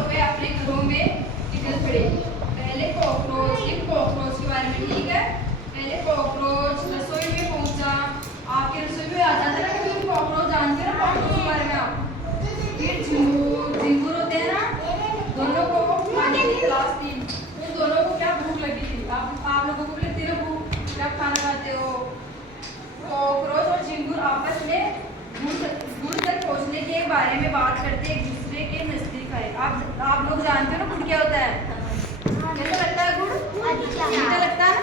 हुए अपने घरों में निकल पड़े। पहले कॉकरोच के बारे में, ठीक है। पहले कॉकरोच रसोई में पहुंचा। आपके रसोई में आ जाता है ना कभी कॉकरोच, जानते हैं ना कॉकरोच के बारे में आप। फिर झिंगुर होते हैं ना, दोनों को खाने की तलाश थी। उन दोनों को क्या भूख लगी थी? आप लोगों को भी लगती है ना भूख, जब खाना खाते हो। कॉकरोच और झिंगुर आपस में गुड़ तक पहुंचने के बारे में बात करते एक दूसरे के नजदीक आए। आप लोग जानते हो ना गुड़ क्या होता है? कैसा लगता है गुड़? मीठा लगता है।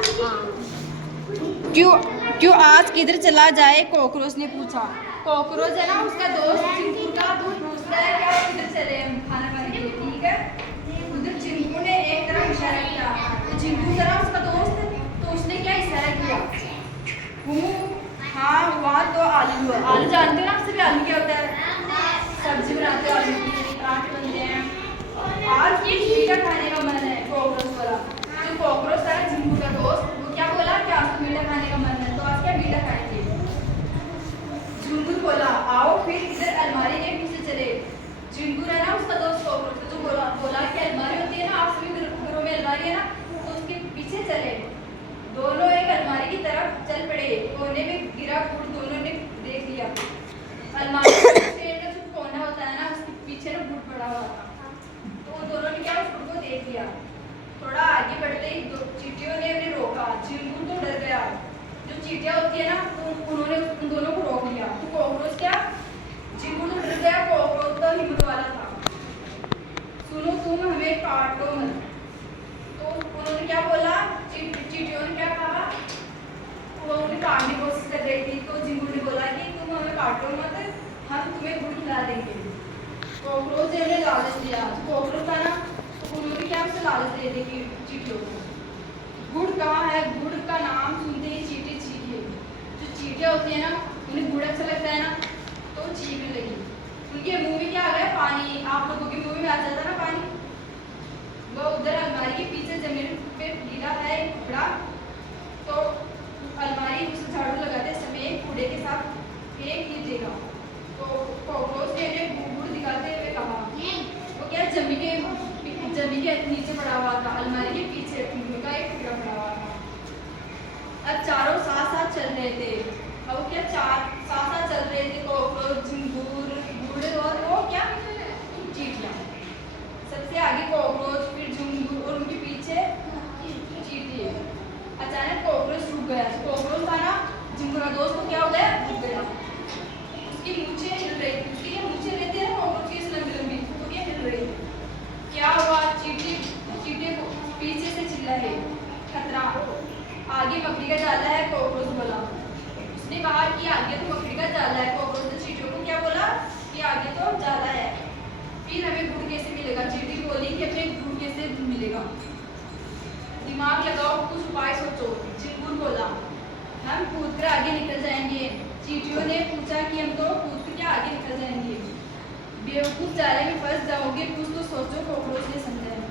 क्यों क्यों आज किधर चला जाए? कॉकरोच ने पूछा। कॉकरोच है ना उसका दोस्त झिंगुर का दूध पूछता है क्या किधर चले हम खाना खाने के लिए, ठीक है। उधर झिंगुर ने एक तरफ इशारा किया, तो झिंगुर जरा उसका दोस्त, तो उसने क्या इशारा किया? हाँ वहाँ तो आलू है। आलू जानते हो ना आप सभी, आलू क्या होता है? सब्जी बनाते हो आलू की, पराठे बनते हैं। आज ये मीठा खाने का मन है कॉकरोच वाला। जो कॉकरोच था झिंगुर का दोस्त, वो क्या बोला कि आज तो मीठा खाने का मन है, तो आज क्या मीठा खाएंगे। झिंगुर बोला आओ फिर इधर अलमारी के पीछे चले। झिंगुर है ना उसका दोस्त कॉकरोच, जो बोला कि अलमारी होती है ना, आप सभी घरों में अलमारी है ना, तो उसके पीछे चले। दोनों एक अलमारी की तरफ चल पड़े। कोने में गिरा गुड़ दोनों ने देख लिया। अलमारी का जो कोना होता है ना, उसके पीछे ना गुड़ पड़ा हुआ था, तो दोनों ने क्या उस गुड़ को देख लिया। थोड़ा आगे बढ़ते ही चींटियों ने उन्हें रोका। झिंगुर तो डर गया। जो चींटियां होती है ना, उन्होंने उन दोनों को रोक लिया। तो कॉकरोच क्या, झिंगुर तो डर गया, कॉकरोच तो हिम्मत वाला था। सुनो तुम हमें काटो मत। तो उन्होंने क्या बोला, चींटियों ने क्या कहा, वो उन्हें काटने की कोशिश कर रही थी। तो झिंगुर ने बोला कि तुम हमें काटो मत, हम तुम्हें गुड़ खिला देंगे। कॉकरोच ने उन्हें लालच दिया। कॉकरोच था ना, तो उन्होंने क्या उसे लालच दे दी कि चींटियों को। गुड़ कहाँ है? गुड़ का नाम सुनते ही चींटी चीखे। जो चींटियां होती है ना, उन्हें गुड़ अच्छा लगता है ना, तो चीखने लगी। उनके मुंह में क्या आ गया? पानी। आप लोगों के मुंह में आ जाता है ना पानी। वो उधर अलमारी के पीछे जमीन पे गिरा है एक कपड़ा, तो अलमारी उसे झाड़ू लगाते समय कूड़े के साथ फेंक दीजिएगा। तो कॉकरोच ने उन्हें गुड़ दिखाते हुए कहा। वो क्या जमीन के नीचे पड़ा हुआ था, अलमारी के पीछे का एक टुकड़ा पड़ा हुआ था। अब चारों साथ साथ चल रहे थे। अब वो क्या साथ साथ चल रहे थे, कॉकरोच, झिंगुर, गुड़ और वो क्या चींटियां। सबसे आगे कॉकरोच, फिर झिंगुर और उनके पीछे चींटी। अचानक कॉकरोच रुक गया। कॉकरोच था ना झिंगुर का दोस्त, तो क्या हो गया? रुक गया। उसकी मूंछें हिल रही थी। उसकी क्या मूंछें रहती है ना कॉकरोच की, लंबी लंबी, तो क्या हिल रही थी। क्या हुआ? चींटी को पीछे से चिल्लाए, खतरा, आगे मकड़ी का जाला है। कॉकरोच बोला। उसने कहा कि आगे तो मकड़ी का जाला है। कॉकरोच ने चींटियों को क्या बोला कि आगे तो जाला है, फिर हमें गुड़ कैसे मिलेगा? चींटी बोली कि हमें गुड़ कैसे मिलेगा? दिमाग लगाओ, कुछ उपाय सोचो। झिंगुर बोला हम कूद कर आगे निकल जाएंगे। चींटियों ने पूछा कि हम तो कूद कर क्या आगे निकल जाएंगे? बेवकूफ, जाले में फंस जाओगे, कुछ तो सोचो। कॉकरोच ने समझाया।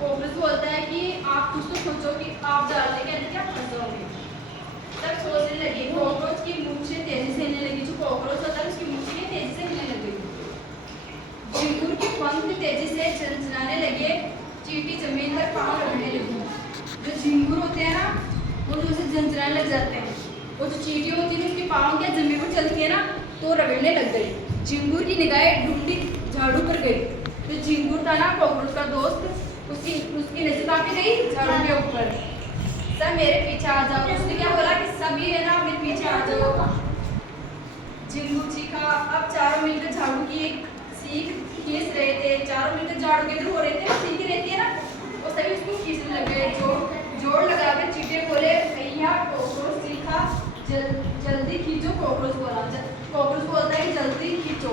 कॉकरोच बोलता है कि आप कुछ तो सोचो कि आप जाले के अंदर क्या फंस जाओगे। तब सोचने लगे। कॉकरोच की मूंछें तेजी से हिलने लगी। जो कॉकरोच होता है उसकी मूंछें तेजी से हिलने लगी। झिंगुर के पंख तेजी से झनझनाने लगे। चींटी जमीन पर पांव रगड़ने लगी। जो झिंगुर होते हैं ना, वो उसे झनझनाने लग जाते हैं। वो जो चींटी होती है उसके पांव क्या जमीन पर चलती है ना, तो रगड़ने लग गई। झिंगुर की निगाहें ढूंढी झाड़ू पर गई। तो झिंगुर था ना कॉकरोच का दोस्त, उसकी नजर कहाँ पे गई? झाड़ू के ऊपर। सब मेरे पीछे आ जाओ। उसने क्या बोला कि सभी है ना मेरे पीछे आ जाओ। झिंगुर चीखा। अब चारों मिलकर झाड़ू की एक सीख खींच रहे थे। चारों मिलकर झाड़ू के इधर हो रहे थे, सीख रहती है ना, वो सभी उसको खींचने लग गए। जोर लगाकर चींटियां बोले भैया कॉकरोच सीखा, जल्दी खींचो। कॉकरोच बोला। कॉकरोच बोलता है जल्दी खींचो।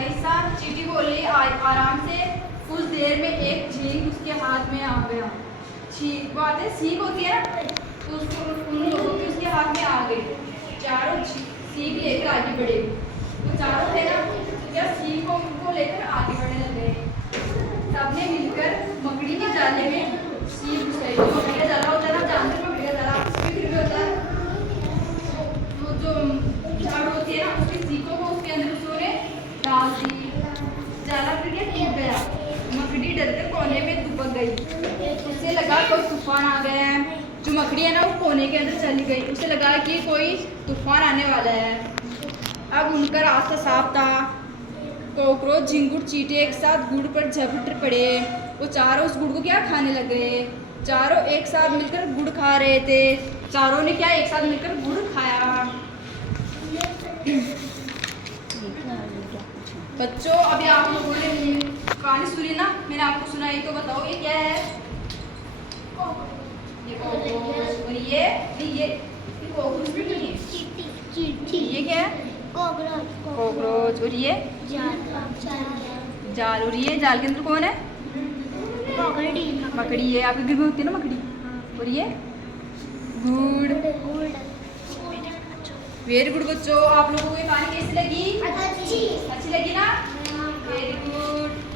ऐसा चींटी बोली आराम से। कुछ देर में एक छींक उसके हाथ में आ गया। वो आते सीख होती है ना, तो उन लोगों की उसके हाथ में आ गई। चारों सीख लेकर आगे बढ़े। वो चारों थे ना, क्या सीखों को लेकर आगे बढ़ने लग गए। सबने मिलकर मकड़ी के जाले में सीख घुसाई। जो मकड़ी का जाला होता है ना, जानते हैं मकड़ी का जाला फिर भी होता है, वो जो झाड़ू होती है ना, उसकी सीखों को उसके अंदर उन्होंने डाल दी। जाला गई, उसे लगा कोई तूफान आ गया है। जो मकड़ी है ना वो कोने के अंदर चली गई, उसे लगा कि कोई तूफान आने वाला है। अब उनका रास्ता साफ था। कॉकरोच, झिंगुर, चींटी एक साथ गुड़ पर झपट पड़े। वो चारों उस गुड़ को क्या खाने लग गए। चारों एक साथ मिलकर गुड़ खा रहे थे। चारों ने क्या एक साथ मिलकर गुड़ खाया। बच्चों अभी आप लोगों ने कहानी सुनी ना, मैंने आपको सुनाई, तो बताओ ये क्या है। ये कॉकरोच। और ये कॉकरोच भी नहीं है, चींटी। ये क्या है। कॉकरोच। और ये जाल। और ये जाल के अंदर कौन है। मकड़ी है, आपके घर में होती है ना मकड़ी। और ये गुड़। वेरी गुड बच्चों, आप लोगों को ये कहानी कैसी लगी। अच्छी लगी ना। Very good.